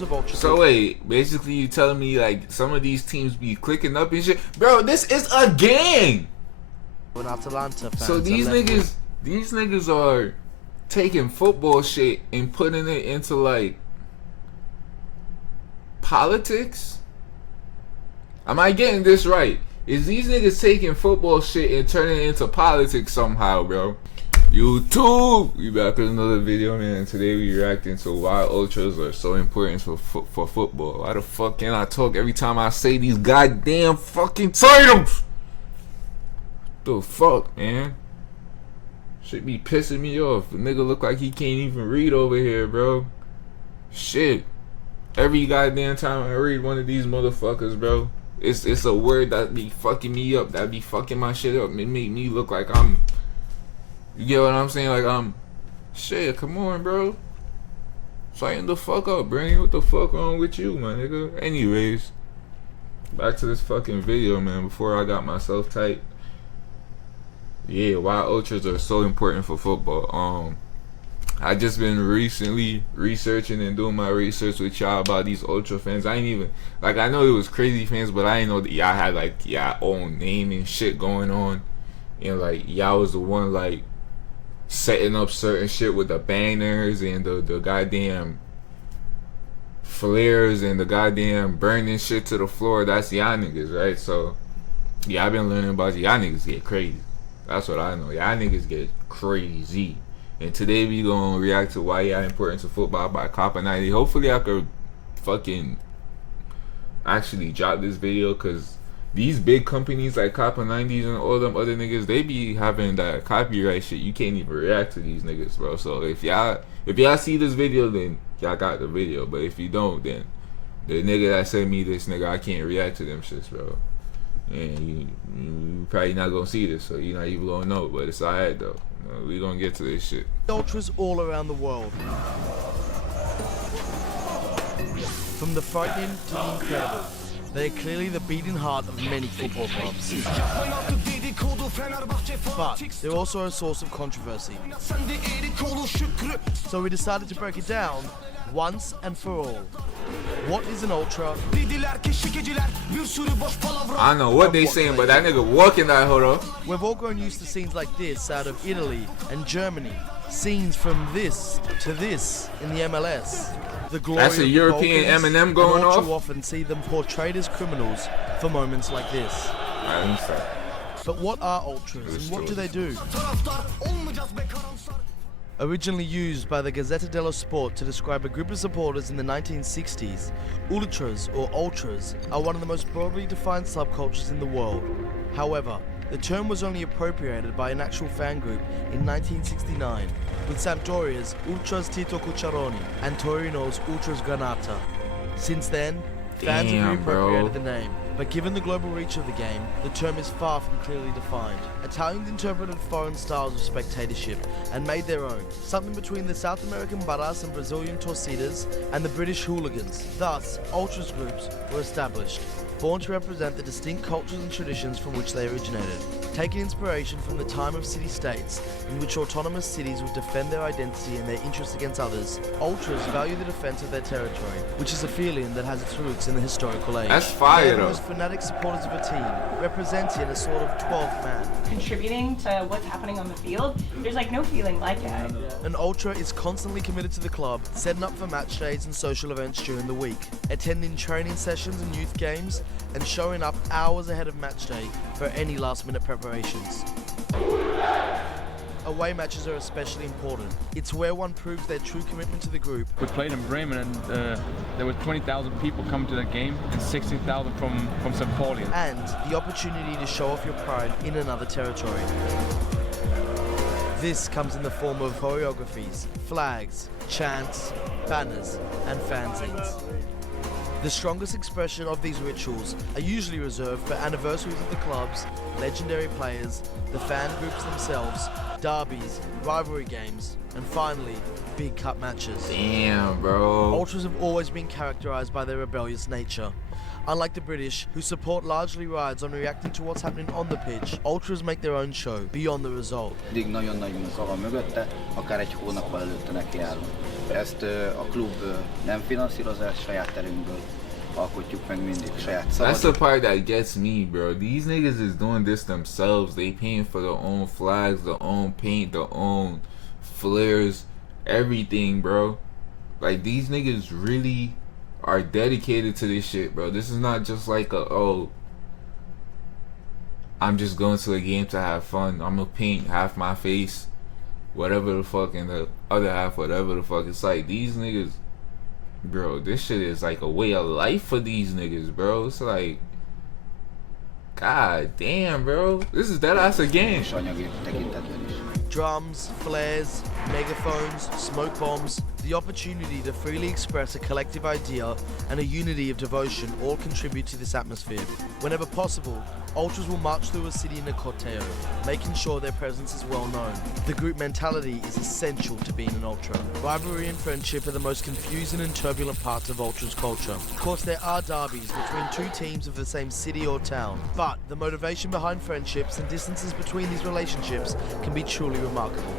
members of Ultra. So wait, basically you telling me like some of these teams be clicking up and shit? Bro, this is a gang! And Atalanta fans So these niggas are taking football shit and putting it into like politics? Am I getting this right? Is these niggas taking football shit and turning it into politics somehow, bro? YouTube! We back with another video, man. Today we reacting to why ultras are so important for football. Why the fuck can't I talk every time I say these goddamn fucking titles? The fuck, man? Shit be pissing me off. The nigga look like he can't even read over here, bro. Shit. Every goddamn time I read one of these motherfuckers, bro, it's a word that be fucking me up. That be fucking my shit up. It make me look like I'm... You get what I'm saying? Like shit, come on, bro. Tighten the fuck up, Brain. What the fuck wrong with you, my nigga? Anyways, back to this fucking video, man. Before I got myself tight. Yeah, why ultras are so important for football. I just been recently researching and doing my research with y'all about these ultra fans. I ain't even, like, I know it was crazy fans, but I ain't know that y'all had like y'all own name and shit going on, and like y'all was the one like setting up certain shit with the banners and the goddamn flares and the goddamn burning shit to the floor. That's y'all niggas, right? So yeah, I've been learning about y'all niggas get crazy. That's what I know. Y'all niggas get crazy. And today we gonna react to why y'all important to football by Copper 90. Hopefully I could fucking actually drop this video, cause these big companies like Copper 90s and all them other niggas, they be having that copyright shit. You can't even react to these niggas, bro. So if y'all see this video, then y'all got the video. But if you don't, then the nigga that sent me this, nigga, I can't react to them shits, bro. And you probably not gonna see this, so you're not even gonna know. But it's alright though. You know, we gonna get to this shit. Ultras all around the world. From the frightening to the incredible, they are clearly the beating heart of many football clubs. But they're also a source of controversy. So we decided to break it down once and for all. What is an ultra? I know what they saying, but that nigga walking that hold up. We've all grown used to scenes like this out of Italy and Germany. Scenes from this to this in the MLS. The glory That's a European Eminem going off. You often see them portrayed as criminals for moments like this. But what are ultras and what do they do? Originally used by the Gazzetta dello Sport to describe a group of supporters in the 1960s, ultras or ultras are one of the most broadly defined subcultures in the world. However, the term was only appropriated by an actual fan group in 1969, with Sampdoria's Ultras Tito Cucciaroni and Torino's Ultras Granata. Since then, fans have reappropriated the name, but given the global reach of the game, the term is far from clearly defined. Italians interpreted foreign styles of spectatorship and made their own, something between the South American barras and Brazilian torcidas and the British hooligans. Thus, ultras groups were established, born to represent the distinct cultures and traditions from which they originated. Taking inspiration from the time of city-states, in which autonomous cities would defend their identity and their interests against others, ultras value the defense of their territory, which is a feeling that has its roots in the historical age. That's fire, though. Fanatic supporters of a team, representing a sort of 12th man. Contributing to what's happening on the field, there's like no feeling like that. An ultra is constantly committed to the club, setting up for match days and social events during the week, attending training sessions and youth games, and showing up hours ahead of match day for any last-minute preparations. Away matches are especially important. It's where one proves their true commitment to the group. We played in Bremen and there were 20,000 people coming to that game and 16,000 from St. Pauli. And the opportunity to show off your pride in another territory. This comes in the form of choreographies, flags, chants, banners, and fanzines. The strongest expression of these rituals are usually reserved for anniversaries of the clubs, legendary players, the fan groups themselves, derbies, rivalry games, and finally, big cup matches. Damn, bro. Ultras have always been characterized by their rebellious nature. Unlike the British, whose support largely rides on reacting to what's happening on the pitch, ultras make their own show, beyond the result. Ezt a klub nem finanszírozás, saját terünkből alkotjuk meg mindig, saját That's the szabadunk. part that gets me, bro. These niggas is doing this themselves. They paying for their own flags, their own paint, their own flares, everything, bro. Like, these niggas really are dedicated to this shit, bro. This is not just like I'm just going to a game to have fun. I'm gonna paint half my face, whatever the fuck, and the other half, whatever the fuck. It's like, these niggas, bro, this shit is like a way of life for these niggas, bro. It's like, god damn, bro. This is that ass again. És anyagi tekintetben is. Drums, flares, megaphones, smoke bombs, the opportunity to freely express a collective idea and a unity of devotion all contribute to this atmosphere. Whenever possible, ultras will march through a city in a corteo, making sure their presence is well known. The group mentality is essential to being an ultra. Rivalry and friendship are the most confusing and turbulent parts of ultras culture. Of course, there are derbies between two teams of the same city or town, but the motivation behind friendships and distances between these relationships can be truly remarkable.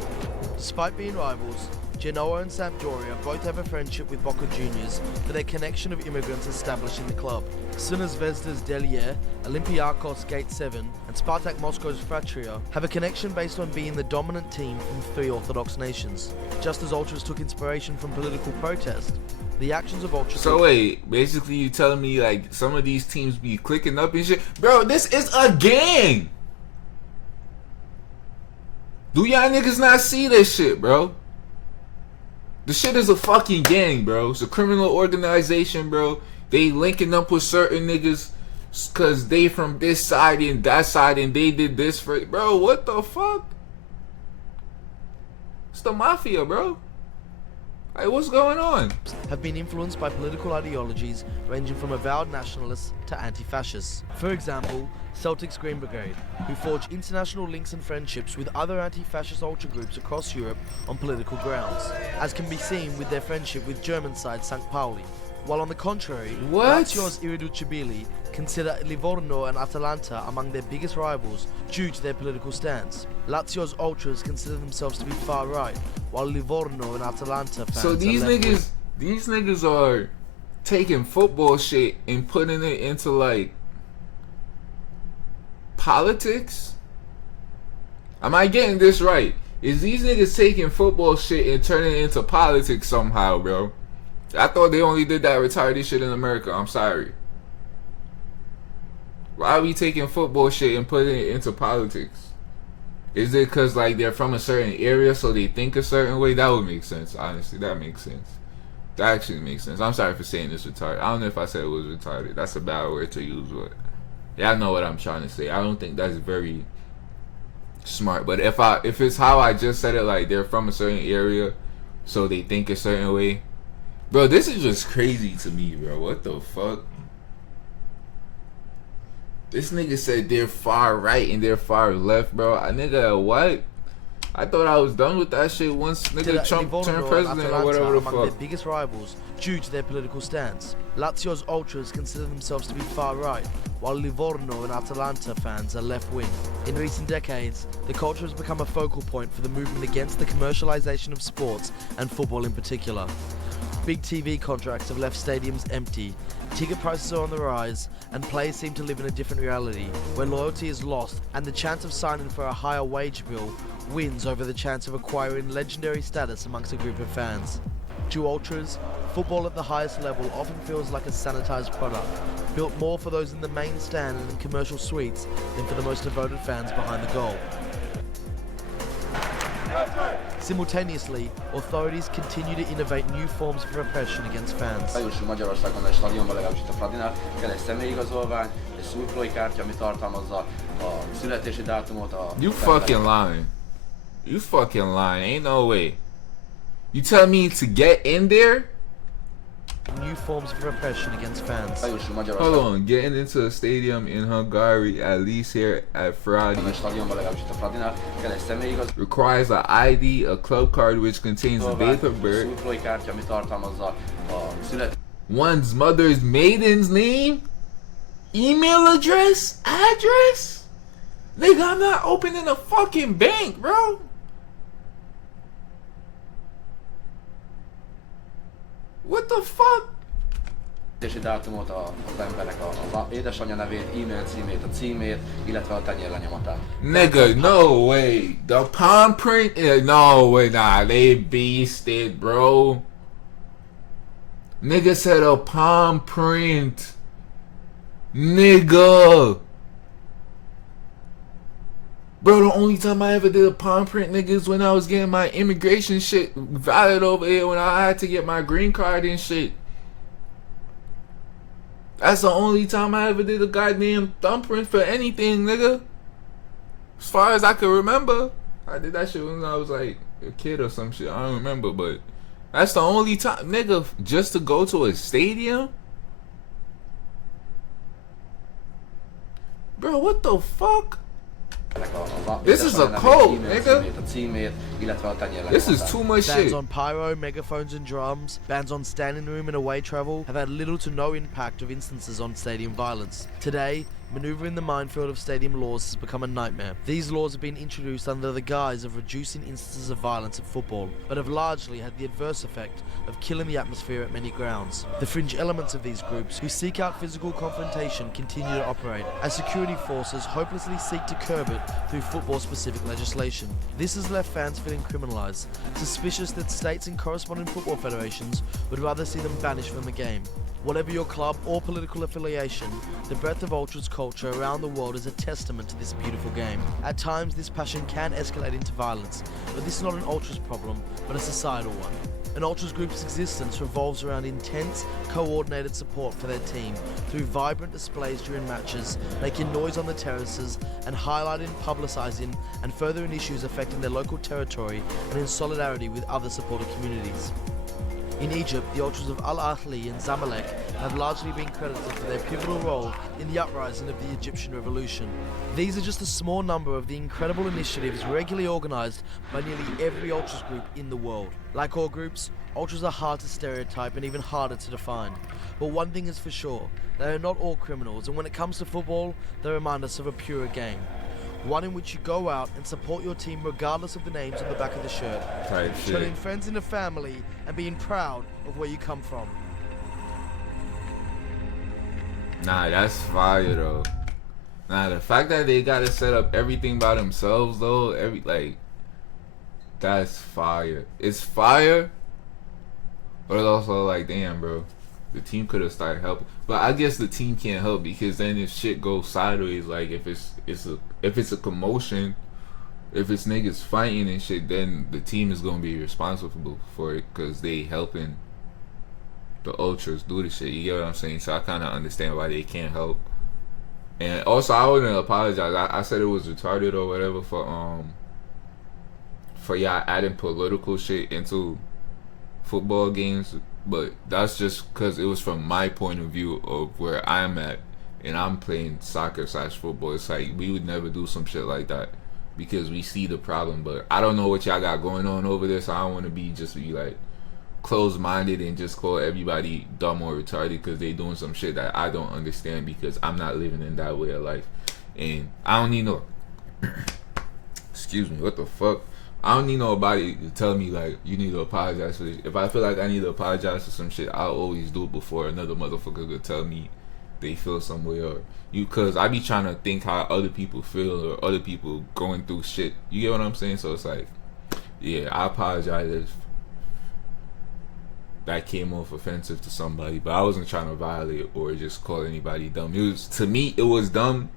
Despite being rivals, Genoa and Sampdoria both have a friendship with Boca Juniors for their connection of immigrants established in the club. Crvena Zvezda's Delier, Olympiacos Gate 7, and Spartak Moscow's Fratria have a connection based on being the dominant team from three Orthodox nations. Just as ultras took inspiration from political protest, the actions of ultras... So wait, basically you telling me like some of these teams be clicking up and shit? Bro, this is a gang! Do y'all niggas not see this shit, bro? The shit is a fucking gang, bro. It's a criminal organization, bro. They linking up with certain niggas cause they from this side and that side and they did this for... Bro, what the fuck? It's the mafia, bro. Like, what's going on? have been influenced by political ideologies ranging from avowed nationalists to anti-fascists. For example, Celtic's Green Brigade, who forge international links and friendships with other anti-fascist ultra groups across Europe on political grounds, as can be seen with their friendship with German side St. Pauli. While on the contrary, What? Lazio's Irreducibili consider Livorno and Atalanta among their biggest rivals due to their political stance. Lazio's ultras consider themselves to be far right, while Livorno and Atalanta fans So these are left wing. these niggas are taking football shit and putting it into like politics? Am I getting this right? Is these niggas taking football shit and turning it into politics somehow, bro? I thought they only did that retarded shit in America. I'm sorry. Why are we taking football shit and putting it into politics? Is it because like they're from a certain area so they think a certain way? That would make sense, honestly. That makes sense. That actually makes sense. I'm sorry for saying this retarded. I don't know if I said it was retarded. That's a bad word to use, but y'all know what I'm trying to say. I don't think that's very smart. But if it's how I just said it, like they're from a certain area so they think a certain way. Bro, this is just crazy to me, bro. What the fuck? This nigga said they're far right and they're far left, bro. Nigga, what? I thought I was done with that shit once nigga Trump turned president or whatever the among fuck. their biggest rivals due to their political stance. Lazio's ultras consider themselves to be far right, while Livorno and Atalanta fans are left wing. In recent decades, the culture has become a focal point for the movement against the commercialization of sports and football in particular. Big TV contracts have left stadiums empty, ticket prices are on the rise, and players seem to live in a different reality, where loyalty is lost and the chance of signing for a higher wage bill wins over the chance of acquiring legendary status amongst a group of fans. To ultras, football at the highest level often feels like a sanitized product, built more for those in the main stand and in commercial suites than for the most devoted fans behind the goal. Simultaneously, authorities continue to innovate new forms of repression against fans. Jussul Magyarországon egy stadionban, legalábbis itt a Fradinál kell egy személyigazolvány, egy szurkolói kártya, ami tartalmazza a születési dátumot, a... You fucking lying. You fucking lying. Ain't no way. You tell me to get in there? New forms of repression against fans. Jussul Hold Magyarországon on, getting into a stadium in Hungary, at least here at Fradi, egy stadionban, legalábbis itt a Fradinál kell egy személyigazolvány, requires an ID, a club card which contains the date of birth, szurkolói kártya, ami tartalmazza a születési... one's mother's maiden's name, email address? Nigga, I'm not opening a fucking bank, bro. What the fuck? Dátumot az embernek az édesanyja nevét, e-mail címét, a címét, illetve a tenyérlenyomatát. Nigga, no way. The palm print? No way, nah. They beasted, bro. Nigga said a palm print. Nigga. Bro, the only time I ever did a palm print, nigga, is when I was getting my immigration shit valid over here, when I had to get my green card and shit. That's the only time I ever did a goddamn thumbprint for anything, nigga. As far as I can remember. I did that shit when I was like a kid or some shit. I don't remember, but that's the only time, nigga, just to go to a stadium? Bro, what the fuck? This is a code, nigga. This is too much Bans shit. on pyro, megaphones and drums, bans on standing room and away travel have had little to no impact of instances on stadium violence. Today, maneuvering the minefield of stadium laws has become a nightmare. These laws have been introduced under the guise of reducing instances of violence at football, but have largely had the adverse effect of killing the atmosphere at many grounds. The fringe elements of these groups, who seek out physical confrontation, continue to operate, as security forces hopelessly seek to curb it through football-specific legislation. This has left fans feeling criminalised, suspicious that states and corresponding football federations would rather see them banished from the game. Whatever your club or political affiliation, the breadth of ultras culture around the world is a testament to this beautiful game. At times, this passion can escalate into violence, but this is not an ultras problem, but a societal one. An ultras group's existence revolves around intense, coordinated support for their team through vibrant displays during matches, making noise on the terraces, and highlighting, publicising, and furthering issues affecting their local territory and in solidarity with other supporter communities. In Egypt, the ultras of Al Ahly and Zamalek have largely been credited for their pivotal role in the uprising of the Egyptian revolution. These are just a small number of the incredible initiatives regularly organised by nearly every ultras group in the world. Like all groups, ultras are hard to stereotype and even harder to define. But one thing is for sure, they are not all criminals, and when it comes to football, they remind us of a purer game. One in which you go out and support your team regardless of the names on the back of the shirt. Type shit. Turning friends into family and being proud of where you come from. Nah, that's fire though. Nah, the fact that they gotta set up everything by themselves though, that's fire. It's fire, but it's also like, damn, bro, the team could have started helping. But I guess the team can't help because then if shit goes sideways, like if it's a commotion, if it's niggas fighting and shit, then the team is gonna be responsible for it because they helping the ultras do the shit. You get what I'm saying? So I kind of understand why they can't help. And also, I wouldn't apologize. I said it was retarded or whatever for y'all adding political shit into football games, but that's just because it was from my point of view of where I'm at, and I'm playing soccer/football. It's like we would never do some shit like that because we see the problem. But I don't know what y'all got going on over there, so I don't want to be like closed-minded and just call everybody dumb or retarded because they doing some shit that I don't understand because I'm not living in that way of life, and I don't need no excuse me, what the fuck? I don't need nobody to tell me like you need to apologize for this. If I feel like I need to apologize for some shit, I'll always do it before another motherfucker could tell me they feel some way or you. Cause I be trying to think how other people feel or other people going through shit. You get what I'm saying? So it's like, yeah, I apologize if that came off offensive to somebody, but I wasn't trying to violate or just call anybody dumb. To me, it was dumb.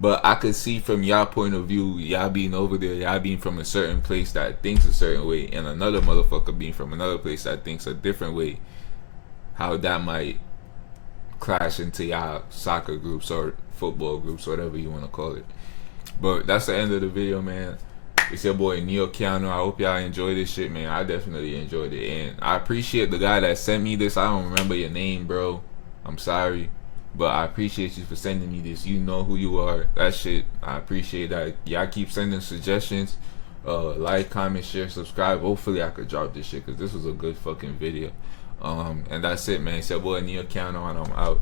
But I could see from y'all point of view, y'all being over there, y'all being from a certain place that thinks a certain way, and another motherfucker being from another place that thinks a different way, how that might clash into y'all soccer groups or football groups, whatever you want to call it. But that's the end of the video, man. It's your boy Neo Keanu. I hope y'all enjoy this shit, man. I definitely enjoyed it, and I appreciate the guy that sent me this. I don't remember your name, bro. I'm sorry. But I appreciate you for sending me this. You know who you are. That shit, I appreciate that. Y'all keep sending suggestions. Like, comment, share, subscribe. Hopefully I could drop this shit because this was a good fucking video. And that's it, man. It's your boy Neo Keanu, and I'm out.